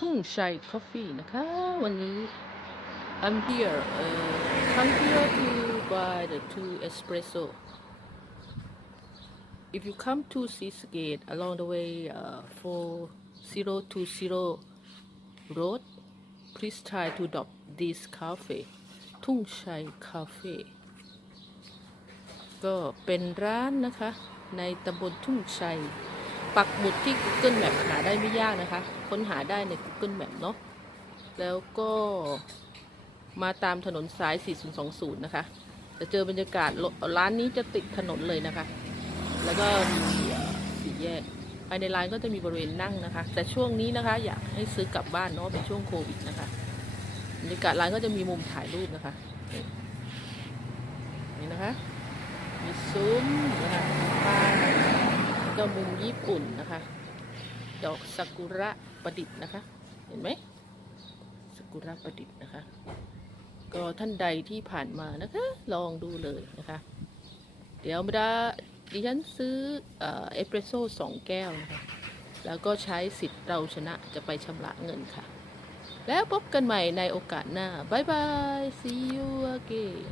ทุ่งชัยคอฟฟี่นะคะวันนี้ I'm here uh, come here to buy the two espresso if you come to Seasgate along the way uh, 4020 road please try to stop this cafe ทุ่งชัยคาเฟ่ก็เป็นร้านนะคะ ในตำบลทุ่งชัย ปักหมุดที่ Google Map หาได้ไม่ยากนะคะ ค้นหาได้ใน Google Map เนาะแล้วก็มาตามถนนสาย 4020 นะคะ จะเจอบรรยากาศร้านนี้จะติดถนนเลยนะคะ แล้วก็มีสี่แยกภายในร้านก็จะมีบริเวณนั่งนะคะ แต่ช่วงนี้นะคะ อยากให้ซื้อกลับบ้านเนาะเป็นช่วงโควิดนะคะบรรยากาศร้านก็จะมีมุมถ่ายรูปนะคะ นี่นะคะ มีซุ้มนะคะ ก็มุมญี่ปุ่นนะคะ ดอกซากุระประดิษฐ์นะคะ เห็นไหมซากุระประดิษฐ์นะคะ ก็ท่านใดที่ผ่านมานะคะ ลองดูเลยนะคะ เดี๋ยวมาดาดิฉันซื้อเอเอสเปรสโซ่สองแก้วนะคะ แล้วก็ใช้สิทธิ์เราชนะจะไปชำระเงินค่ะ แล้วพบกันใหม่ในโอกาสหน้า บ๊ายบาย see you again